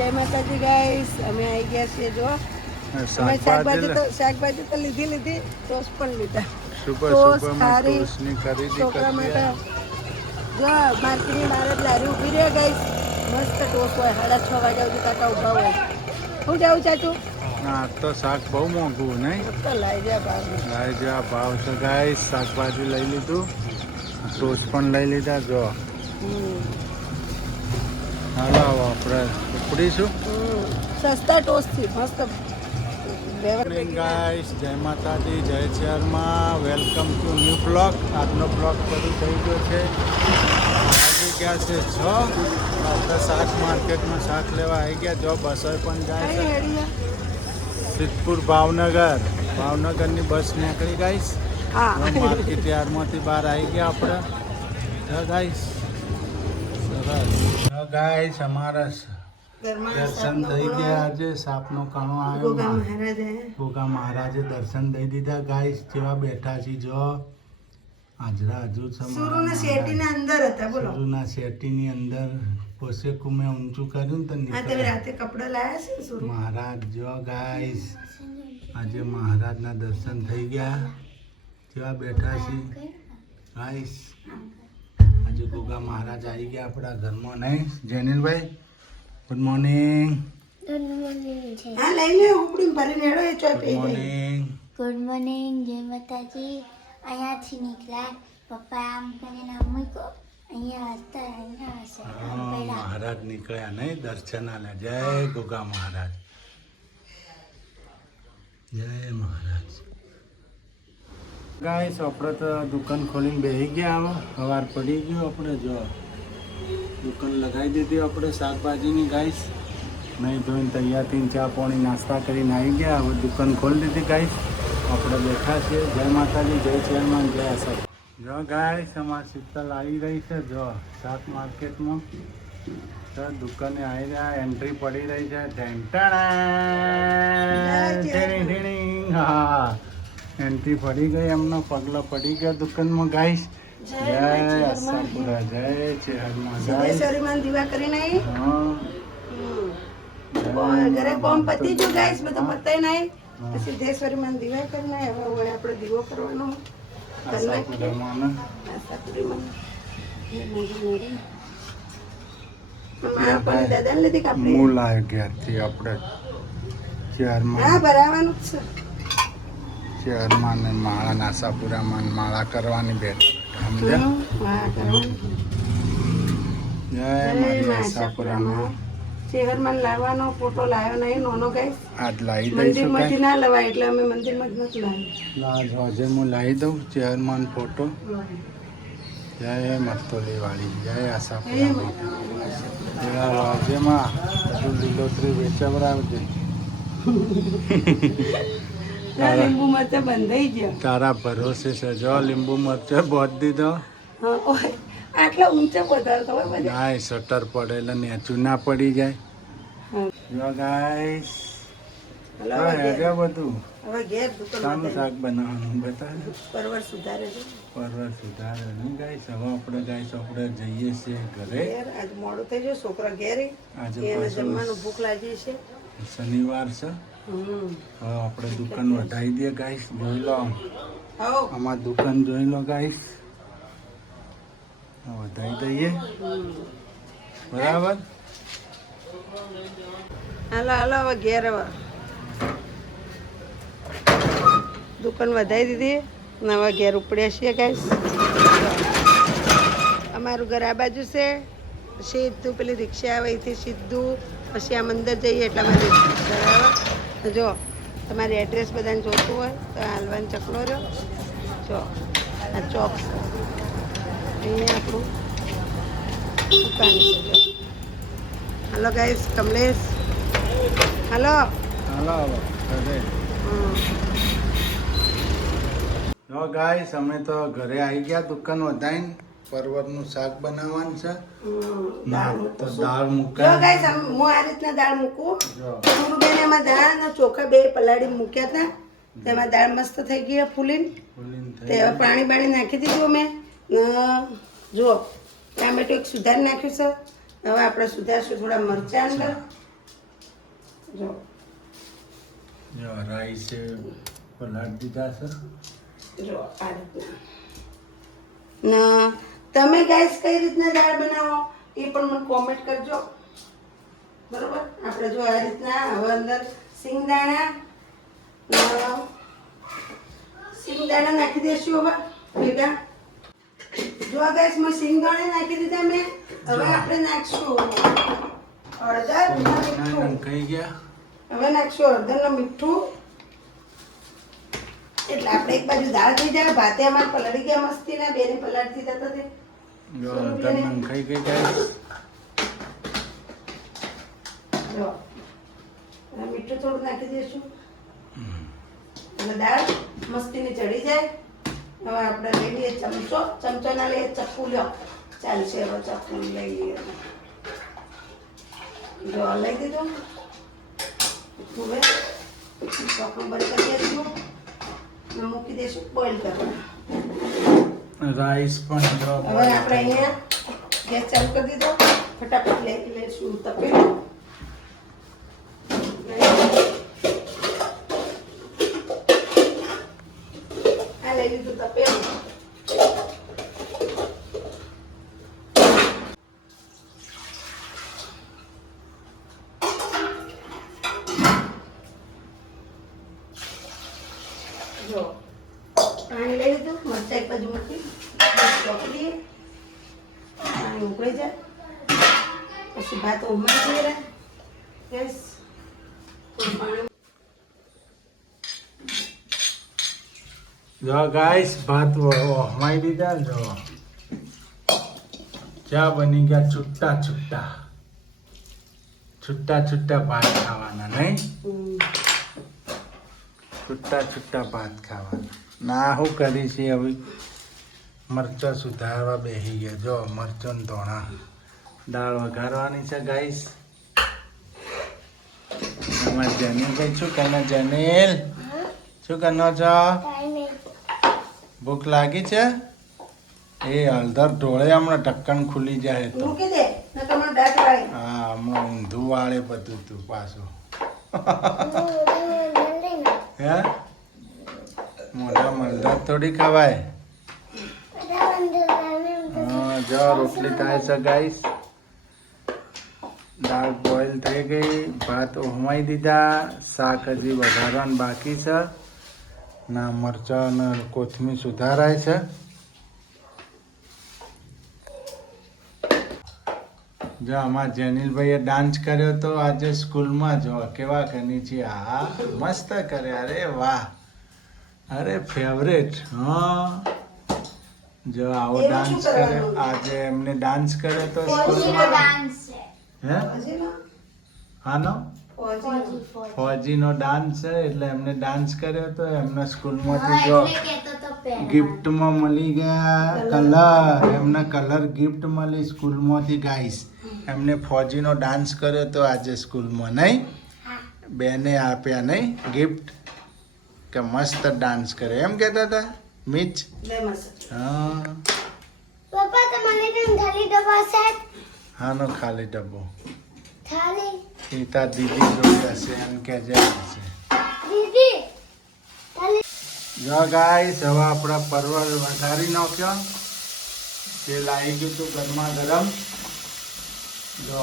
જય માતાજી ગાઈસ. અમે આવી ગયા છીએ જો અમે શાકભાજી તો લીધી ટોસ્ટ પણ લીધા. ટોસ્ટ ખારી છોકરા માટે જો માર્કેટની બહાર જ લારી ઊભી રહે ગાઈસ. મસ્ત ટોસ્ટ હોય 6:30 વાગ્યા સુધી કાકા ઊભા હોય. શું જાવું ચાચુ? ના તો શાક બહુ મોંઘું નહીં તો લાઈ જા ભાવ તો ગાઈસ શાકભાજી લઈ લીધું, ટોસ્ટ પણ લઈ લીધા. જો હાલો આપણે ઉપડીશું. સસ્તા ટોસ્ટ થી મસ્ત. ગાઈસ જય માતાજી, જય શહેરમાં. Welcome to new blog. આજનો બ્લોગ શરૂ થઈ ગયો છે. આવી ગયા છે 6. આપણે શાક માર્કેટમાં શાક લેવા આવી ગયા. જો બસો પણ જાય છે. સિદ્ધપુર ભાવનગરની બસ નીકળી ગાઈસ. માર્કેટ યાર્ડમાંથી બહાર આવી ગયા આપણે. ગાઈસ સરસ ગાઈસ અમારા દર્શન થઈ ગયા. આજે સાપનો કાણો આવ્યો. ગોગા મહારાજે દર્શન દઈ દીધા ગાઈસ. જેવા બેઠા છીએ જો હાજરા હજુ સુરુના શેટીની અંદર હતા. બોલો સુરુના શેટીની અંદર પોસેકુ મેં ઊંચું કર્યું તો રાતે કપડા લાયા છે સુરુ મહારાજ. જો ગાઈસ આજે મહારાજના દર્શન થઈ ગયા. જેવા બેઠા છીએ ગાઈસ. આજે ગોગા મહારાજ આવી ગયા આપણા ઘરમાં. નહીં જેનિલભાઈ? Good morning. હા લઈ લે ઉપડી ભરીને હેડો એ ચોય પી મોર્નિંગ. ગુડ મોર્નિંગ, જય માતાજી. અહીંયાથી નીકળ્યા પપ્પા આમ કરીને મૂક્યો. અહીંયા હતા અહીંયા હશે મહારાજ નીકળ્યા નહીં દર્શન આલે. જય ગોગા મહારાજ, જય મહારાજ. ગાઈસ આપણે તો દુકાન ખોલીને બેસી ગયા. હવે સવાર પડી ગયું. આપણે જો દુકાન લગાવી દીધી આપણે શાકભાજીની ગાઈસ. નહીં ધોઈને તૈયાર થઈને ચા પાણી નાસ્તા કરીને આવી ગયા. હવે દુકાન ખોલી દીધી ગાઈસ. આપણે બેઠા છીએ. જય માતાજી, જય શહેરમાં, જય અસર. જો ગાઈસ અમારી શીતલ આવી રહી છે. જો શાક માર્કેટમાં તો દુકાને આવી રહ્યા. એન્ટ્રી પડી રહી છે. હા એન્ટ્રી પડી ગઈ. એમનો પગલો પડી ગયો દુકાનમાં ગાઈસ. જય આશાપુરા, જય શહેરમાં. સિદ્ધેશ્વરીમાં દીવા કરીને આવી ઘરે કોમ પતી ગયું ગાઈસ. બધું પતાય નહીં. સિદ્ધેશ્વરીમાં દીવા કરીને હવે આપણે દીવો કરવાનો. દાદાને લીધી કાપડી મૂલા ઘેરથી આપણે શહેરમાં. હા ભરાવાનું જ છે. શહેરમાં ને માળા નાસાપુરામાં માળા કરવાની બેઠા. જય મારી આશાપુરામાં. શહેરમાં લાવવાનો ફોટો લાવ્યો નહીં નાનો ગાઈસ. આજ લાવી દઈશું. મંદિરમાંથી ના લવાય એટલે અમે મંદિરમાં જ નથી લાવ્યા. આજ હોજે હું લાવી દઉં ચેરમાન ફોટો. જય મસ્તોલી વાળી, જય આશાપુરામાં. જય હોજેમાં બધું લીલોતરી વેચવડાવજે. લીંબુ મરચા બંધાઈ ગયા. તારા ભરોસે છે. જો લીંબુ મરચા બોધ દીધો. આટલા ઊંચા વધારે ખબર પડે. ગાય શટર પડેલા નેચું ના પડી જાય. જો ગાઈસ બધું હવે ઘેર શાનું શાક બનાવવાનું બતાવે. પરવર સુધારે છે. પરવર સુધારે નહીં ગાઈસ. હવે આપણે જઈએ છીએ ઘરે. આજ મોડું થઈ ગયું. છોકરા ઘેરે આજે જમવાનું ભૂખ લાગી છે. શનિવાર છે. હવે આપણે દુકાન વધારી દઈએ ગાઈસ. જોઈ લો આમાં દુકાન જોઈ લો ગાઈસ. વધારી દઈએ બરાબર. હાલો હવે ઘેર. હવે દુકાન વધારી દીધી. નવા ઘેર ઉપડ્યા છીએ ગાઈસ. અમારું ઘર આ બાજુ છે. સીધું પેલી રિક્ષા આવે અહીંથી સીધું પછી આમ અંદર જઈએ એટલે અમારી ઘર આવે. જો તમારી એડ્રેસ બધાને જોતું હોય તો હાલવાન ચકલો રહ્યો. જો આ ચોક છે. અહીંયા આપણું દુકાન છે. જો હાલો ગાઈસ. કમલેશ હાલો. જો ગાઈસ અમે તો ઘરે આવી ગયા. દુકાન વધારીને પરવરનું શાક બનાવવાનું છે. તો દાળ મૂકા. હું આ રીતના દાળ મૂકું. ગુરુબેન એમાં દાળ અને ચોખા બે પલાળી મૂક્યા હતા. તેમાં દાળ મસ્ત થઈ ગઈ ફૂલીને. તે હવે પાણી બાણી નાખી દીધું મેં. જુઓ ટામેટું એક સુધાર નાખ્યું છે. હવે આપણે સુધારશું થોડા મરચાં અંદર. જો જો રાઈસ પલાટ દીધા છે. જો આ રીતના. ના તમે ગાઈસ કઈ રીતના દાળ બનાવો એ પણ મને કોમેન્ટ કરજો. બરોબર, આપણે જો આ રીતના હવે અંદર સિંગદાણા નાખી દઈશું હવે ભેગા. જો ગાઈસ મેં સિંગદાણા નાખી દીધા મેં. હવે આપણે નાખશું હળદર અને મીઠું. કહી ગયા. હવે નાખશું હળદર ને મીઠું. એટલે આપણે એક બાજુ દાળ થઈ જાય, ભાતે અમારે પલળી ગયા મસ્તી ના બેને પલાળતી જતા તે. જો હળદર નંખાઈ ગઈ ગાઈસ. જો અને મીઠું થોડું નાખી દઈશું એટલે દાળ મસ્તીની ચડી જાય. હવે આપણે લઈ લઈએ ચમચો ના લઈએ, ચપ્પુ લ્યો ચાલશે. હવે ચપ્પુ લઈ લઈએ. જો લઈ દીધું. હવે ચોકનું બંધ કરી દઈશું અને મૂકી દઈશું બોઇલ કરવા. રાઈસ પણ જો હવે આપણે અહીંયા ગેસ ચાલુ કરી દીધો. ફટાફટ લઈ લઈશું તપેલું. આ લઈ લીધું તપેલું. જો પાણી લઈ લીધું. મરચાં એક બાજુ મૂકી ચોપડીએ. પાણી ઉકળી જાય પછી ભાત ઉમારી દઈએ. ગેસ થોડું પાણી. જો ગાઈસ ભાત હમાઈ દીધા. જો ચા બની ગયા છૂટા છૂટા છૂટા છૂટા ભાત ખાવાના નહીં. છૂટા છૂટા ભાત ખાવાના. ના હું કરી છે હવે મરચાં સુધારવા બેસી ગયા. જો મરચાં ને ધોણા દાળ વઘારવાની છે ગાઈસ. અમારે જનેલ ભાઈ શું કરે? જનેલ શું કરનો છો? ભૂખ લાગી છે? એ હળદર ઢોળે હમણાં ઢક્કણ ખુલી જાય તો. મૂકી દે ને તમારે દાંત વાળે. હા હમણાં ઊંધું વાળે બધું તું પાછું. હે મોઢા મલદર થોડી ખવાય. હા જો રોટલી થાય છે ગાઈસ. દાળ બોઇલ થઈ ગઈ. ભાત ઓહમાઈ દીધા. શાક હજી વધારવાનું બાકી છે. ના મરચાં અને કોથમીર સુધારાય છે. જો અમારા જનીલભાઈએ ડાન્સ કર્યો તો આજે સ્કૂલમાં. જો કેવા કરી છે. હા મસ્ત કરે. અરે વાહ, અરે ફેવરેટ. હા જો આવો ડાન્સ કર્યો આજે એમને. ડાન્સ કર્યો તો સ્કૂલમાં. હે હાનો ફોજીનો ડાન્સ છે એટલે એમને ડાન્સ કર્યો તો એમના સ્કૂલમાંથી જો ગિફ્ટમાં મળી ગયા કલર. એમને કલર ગિફ્ટ મળી સ્કૂલમાંથી ગાઈસ. એમને ફોજીનો ડાન્સ કર્યો તો આજે સ્કૂલમાં નહીં. બેને આપ્યા નહીં ગિફ્ટ કે મસ્ત ડાન્સ કરે એમ કહેતા હતા મીચ. હા પપ્પા તમારે કેમ થાળી ડબ્બા સેટ હાનો ખાલી ડબ્બો થાળી સીતા દીદી જોઈ હશે એમ કે જાય દીદી થાળી. જો ગાઈસ હવે આપણા પરવળ વધારી નાખ્યો. તેલ આવી ગયું હતું ગરમા ગરમ. જો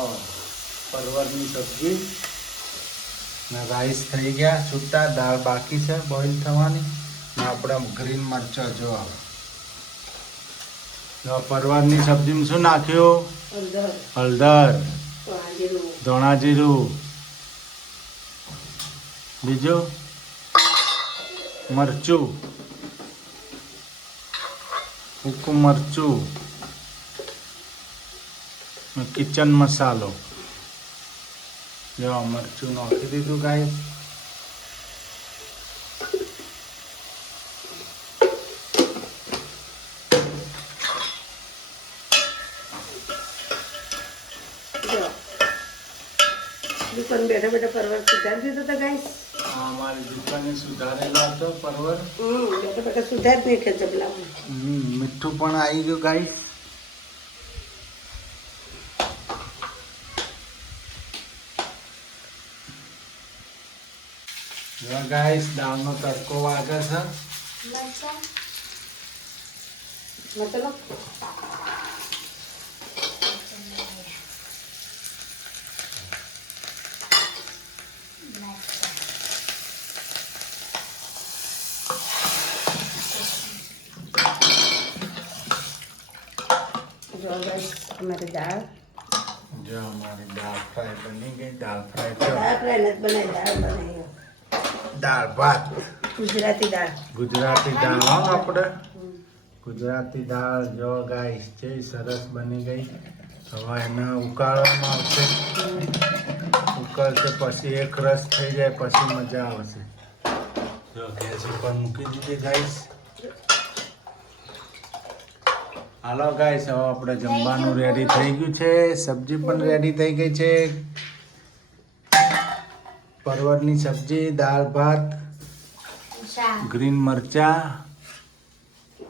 પરવળની સબ્જી ને રાઈસ થઈ ગયા છૂટા. દાળ બાકી છે બોઇલ થવાની. ને આપણા ગ્રીન મરચાં જો પરવળની સબ્જીમાં શું નાખ્યું? હળદર, ધોણા જીરું, બીજું મરચું, સૂકું મરચું, કિચન મસાલો. જો મરચું નાખી દીધું ગાઈસ. દુકાન બેઠા બેઠા પરવર સુધારી દીધો તો ગાઈસ. આ અમારી દુકાને સુધારેલો હતો પરવર. બેઠા બેઠા સુધારી દે કે જબલામાં. મીઠું પણ આવી ગયું ગાઈસ. જો ગાઈસ દાળનો તડકો વાગે છે. મરચાં મતલબ જો ગાઈસ અમારી દાળ જો અમારી દાળ ફ્રાય બની ગઈ. દાળ ફ્રાય તો દાળ ફ્રાય નથી બનાવી, દાળ બનાવી દાળ ભાત ગુજરાતી દાળ. ગુજરાતી દાળ હો આપણે ગુજરાતી દાળ જો ગાઈસ છે સરસ બની ગઈ. હવે એને ઉકાળવામાં આવશે. ઉકળશે પછી એક રસ થઈ જાય પછી મજા આવશે. જો ગેસ ઉપર મૂકી દીધી ગાઈસ. હાલો ગાઈસ હવે આપણે જમવાનું રેડી થઈ ગયું છે. સબ્જી પણ રેડી થઈ ગઈ છે. પરવળની સબ્જી, દાળ ભાત, શાક ગ્રીન મરચા,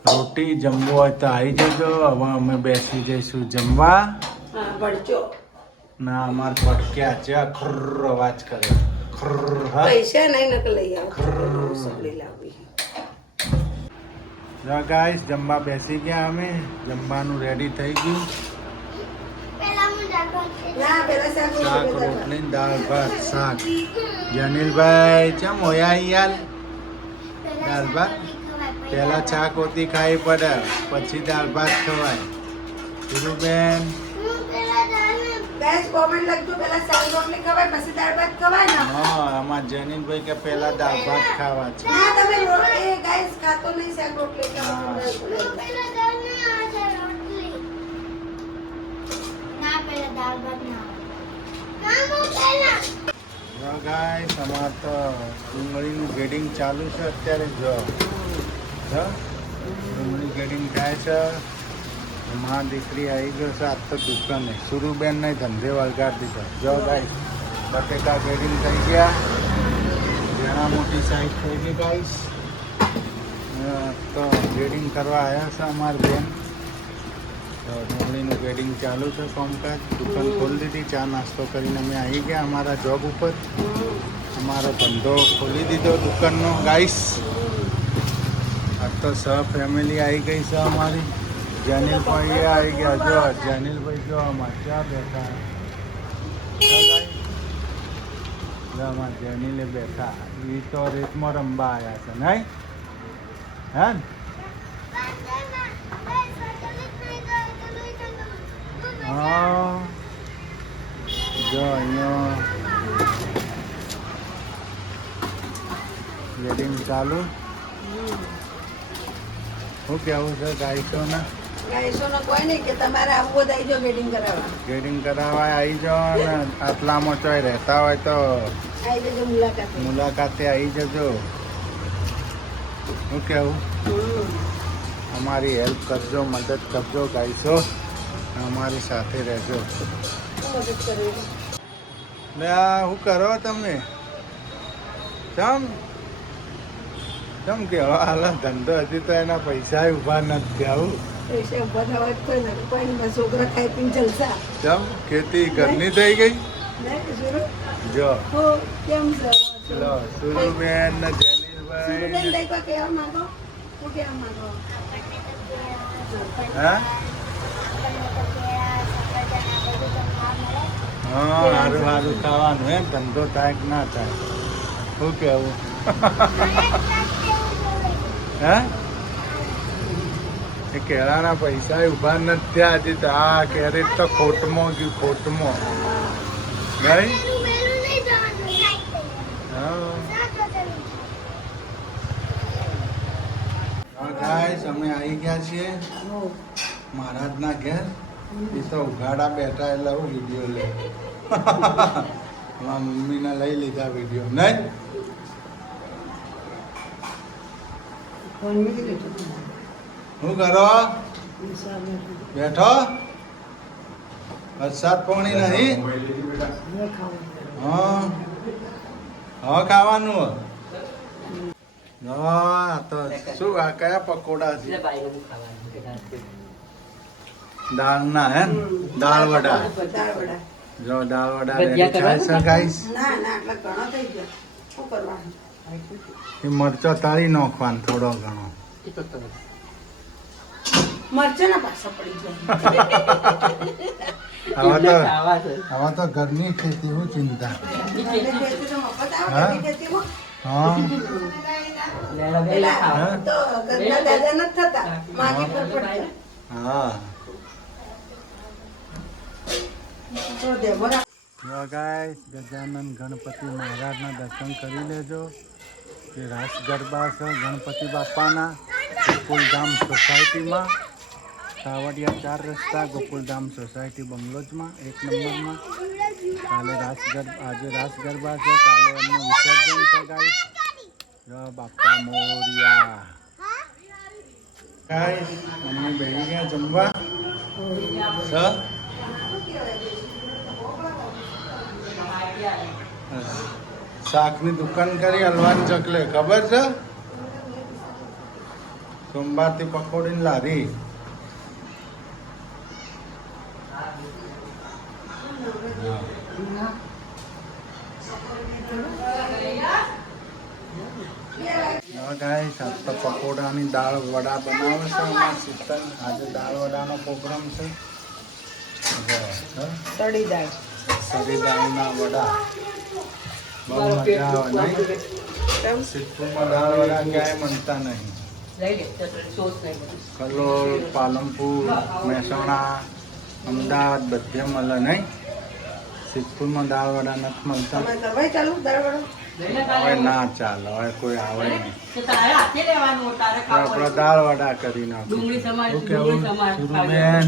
રોટી. જમવું હોય તો આવી જજો. હવે અમે બેસી જઈશું જમવા. હા ભળચો. ના અમાર ભટક્યા છે ખર્ર અવાજ કરે. ખર્ર હા પૈસા નહીં નકલ લઈ આવો. સબલી લાવવી. જો ગાઈસ જમવા બેસી ગયા અમે. જમવાનું રેડી થઈ ગયું. પેલા હું ડાકણ ના પેલા શાક શાક, રોટલી રોટલી, દાળ ભાત, શાક. જનીલભાઈ ચમ હોયા યાર? દાળ ભાત પહેલા શાક રોટી ખાવી પડે પછી દાળ ભાત ખવાય. ગુરુબેન ગાઈસ કોમેન્ટ લખજો પેલા શાક રોટલી ખવાય પછી દાળ ભાત ખવાય ને. હા અમાર જનીલભાઈ કે પહેલા દાળ ભાત ખાવા છે. ના તમે એ ગાઈસ ખાતો નહીં શાક રોટલી હા. પેલા દાળ ના આવે રોટલી ના પેલા દાળ ભાત ના આવે પેલા જો ગાઈસ અમાર તો ડુંગળીનું ગ્રેડિંગ ચાલુ છે અત્યારે. જો ડુંગળી ગ્રેડિંગ થાય છે. માં દીકરી આવી ગયો છે આજ તો દુકાને. સુરુબેન ને ધંધે વળગાડી દીધો. જો ગાઈસ બટેકા ગ્રેડિંગ થઈ ગયા. ઘણા મોટી સાઈઝ થઈ ગઈ ગાઈસ. તો ગ્રેડિંગ કરવા આવ્યા છે અમારી બેન. તો ડુંગળીનું ગ્રેડિંગ ચાલુ છે કામકાજ. દુકાન ખોલી દીધી. ચા નાસ્તો કરીને અમે આવી ગયા અમારા જોબ ઉપર. અમારો ધંધો ખોલી દીધો દુકાનનો ગાઈસ. આજ તો સહ ફેમિલી આવી ગઈ છે અમારી. જનીલભાઈ આવી ગયા. જો જનીલભાઈ જો અમાર ક્યાં બેઠા. જો અમાર જનીલે બેઠા. એ તો રેતમાં રમવા આવ્યા છે નહીં હે ને? હા જો અહીંયા વેડિંગ ચાલુ. શું કેવું છે ગાઈશોને? ગાઈસોનો કોઈ નહીં કે તમારે આવવું હોય તો આવી જાઓ વેડિંગ કરાવવા. વેડિંગ કરાવવા આવી જાઓ ને આટલામાં ચોય રહેતા હોય તો આવી જજો મુલાકાતે. મુલાકાતે આવી જજો. શું કેવું? અમારી હેલ્પ કરજો, મદદ કરજો ગાઈશો. અમારી સાથે રહેજો. શું મદદ કરવી? લે આ શું કરો તમે? ચમ કે હાલ ધંધો હજી તો એના પૈસા ઊભા નથી. આવું પૈસા ઉભા થવા જ કોઈ નથી. કોઈ નહીં, છોકરા ખાઈ પીને જલસા. ચમ ખેતી ઘરની થઈ ગઈ. નહીં કે સુરુ? જો હો, કેમ છે? લો સુરુબેન ને સુરુબેન જનીલભાઈ. લઈ કોઈ કહેવા માંગો? શું કહેવા માંગો? હા હા સારું સારું ખાવાનું એમ. ધંધો થાય કે ના થાય. શું કેવું? હે એ કેળાના પૈસા ઊભા નથી થયા હજી તો. આ કેરેટ તો ખોટમાં ગયું. ખોટમાં નહીં. હા ગાઈસ અમે આવી ગયા છીએ મહારાજના ઘેર. એ તો ઉઘાડા બેઠા એટલે હું વિડીયો લે. મારા મમ્મીને લઈ લીધા વિડીયો નહીં. ફોન મૂકી દેજો. શું કરો? ઇન્શાલ્લાહ. બેઠો? વરસાદ પાણી નહીં? હવે ખાવું. હા હા ખાવાનું. હા તો શું આ કયા પકોડા છે? દાળના હે ને? દાળ વડા. દાળ વડા. જો દાળ વડા રેડી થાય છે ગાઈસ. ના ના આટલા ઘણા થઈ ગયા. શું કરવાનું? એ મરચો તાળી નાખવાનો થોડો ઘણો. મરચાના પાછા પડી જાય આવા તો ઘરની ખેતી હું ચિંતા. ખેતી તો મફત આવે હા? બધી ખેતીમાં. હા પેલા તો ઘરના દાદા નથી થતા માગી પર પડતા હા. તો દેવરા જો ગાઈસ ગજાનન ગણપતિ મહારાજના દર્શન કરી લેજો. જે રાસ ગરબા છે ગણપતિ બાપાના ગોકુલધામ સોસાયટીમાં, સાવડિયા 4 રસ્તા ગોકુલધામ સોસાયટી બંગલોજમાં 1 નંબરમાં. કાલે આજે રાસ ગરબા છે, કાલે એમનું વિસર્જન છે ગાઈસ. જો બાપા મોરિયા. ગાઈસ મમ્મી બેસી ગયા જમવા. શાકની દુકાન કરી હલવાન ચકલે ખબર છે? સોમવારથી પકોડીની લારી. ગાઈસ આજ તો પકોડાની દાળ વડા બનાવે છે અમારા શીતલ. આજે દાળ વડાનો પ્રોગ્રામ છે. તળી દાળ સરી દાળના વડા બહુ મજા આવે નહીં? સિદ્ધપુરમાં દાળ વડા ક્યાંય મળતા નહીં. કલોલ, પાલનપુર, મહેસાણા, અમદાવાદ બધે મળે નહીં? સિદ્ધપુરમાં દાળ વડા નથી મળતા. તમે કરવાય ચાલુ દાળ વડા હવે ના ચાલે, હવે કોઈ આવે નહીં. આપણે દાળ વડા કરી નાખીએ. શું કેવું સુરુબેન?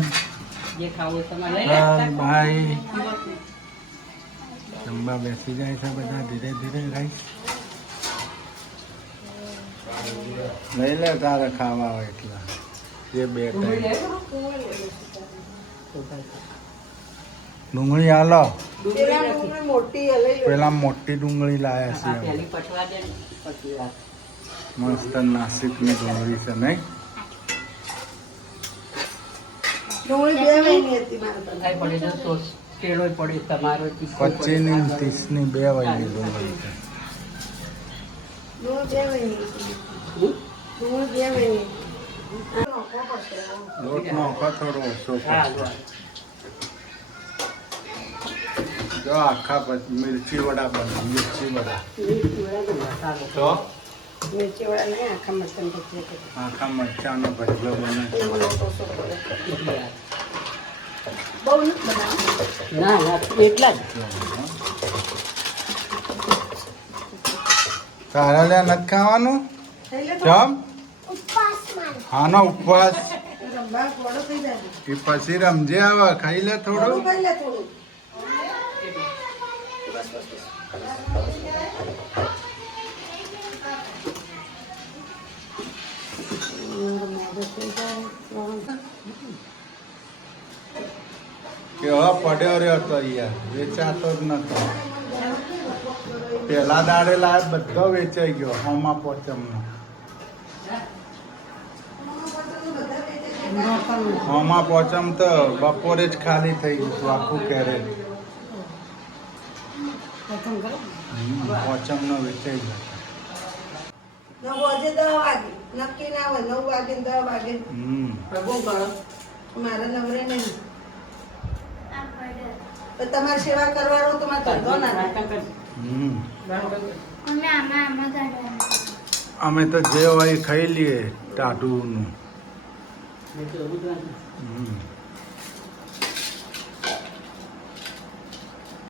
ભાઈ જમવા બેસી જાય છે બધા ધીરે ધીરે. ગાઈસ લઈ લે તારે ખાવા હોય એટલા. જે 2 ટાઈમ ડુંગળી હાલો. પેલા ડુંગળી મોટી લઈ લો. પેલા મોટી ડુંગળી લાયા છે. મસ્ત નાસિકની ડુંગળી છે નહીં? ડુંગળી 2 મહિની હતી મારા પાસે. 25 ની 30 ની 2 વાયની ડુંગળી છે. ડુંગળી 2 મહિની હતી. ડુંગળી 2 મહિની. લોટ નોખો થોડો ઓછો પડશે. જો આખા મિર્ચી વડા બને. મિર્ચી વડા તો મિરચી વડા નહીં આખા મરચાં ભજીયા કરી. આખા મરચાંનો ભજીયો બને. એમાં લોટ ઓછો પડે. બહુ નથી બનાવવાનું. એટલા જ. તારા લ્યા નથી ખાવાનું? જમ હાનો ઉપવાસ. રંભા ગોળો થઈ જાય. એ પછી રમજે આવે. ખાઈ લે થોડું થોડું. ખાઈ લે થોડું. કેવો પડ્યો રહ્યો તો યાર, વેચાતો જ નતો. પેલા દાડે લાય બધો વેચાઈ ગયો. હોમાં પોચમનો હોમાં પોચમ તો બપોરે જ ખાલી થઈ ગયું હતું આખું કેરેટ. પોચમ નો વેચાઈ ગયો. 9 વાગે 10 વાગે નક્કી ના હોય. 9 વાગે ને 10 વાગે મારે નવરે નહીં. તો તમારે સેવા કરવાનો તમારે ધંધો ના થાય. અમે તો જે હોય એ ખાઈ લઈએ ટાઢું નું.